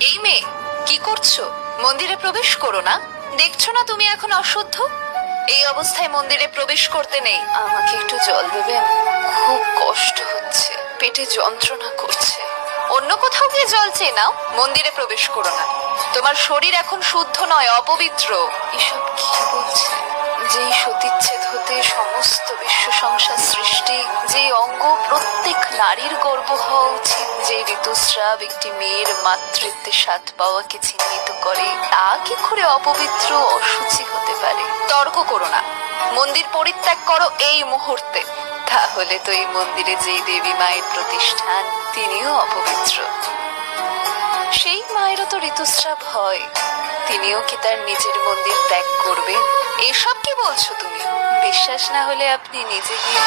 এই মেয়ে, কি করছ? মন্দিরে প্রবেশ করো না। দেখছ না তুমি এখন অশুদ্ধ? এই অবস্থায় মন্দিরে প্রবেশ করতে নেই। আমাকে একটু জল দেবেন খুব কষ্ট হচ্ছে। পেটে যন্ত্রণা করছে। অন্য কোথাও গিয়ে জল চেয়ে নাও। মন্দিরে প্রবেশ করো না। তোমার শরীর এখন শুদ্ধ নয়, অপবিত্র। এসব কি বলছে? যেই সতীচ্ছেদ হতে সমস্ত বিশ্ব সংসার সৃষ্টি, যে অঙ্গ প্রত্যেক নারীর গর্ব হওয়া উচিত। যে ঋতুস্রাব একটি মেয়ের মাতৃত্বে স্বাদ পাওয়াকে চিহ্নিত করে, তা কি করে অপবিত্র অসুচি হতে পারে? তর্ক করো না। মন্দির পরিত্যাগ করো এই মুহূর্তে। তাহলে তো এই মন্দিরে যেই দেবী মায়ের প্রতিষ্ঠান, তিনিও অপবিত্র। সেই মায়েরও তো ঋতুস্রাব হয়। তিনিও কি তার নিজের মন্দির ত্যাগ করবেন? এসব কি বলছো তুমি? বিশ্বাস না হলে আপনি নিজে গিয়ে।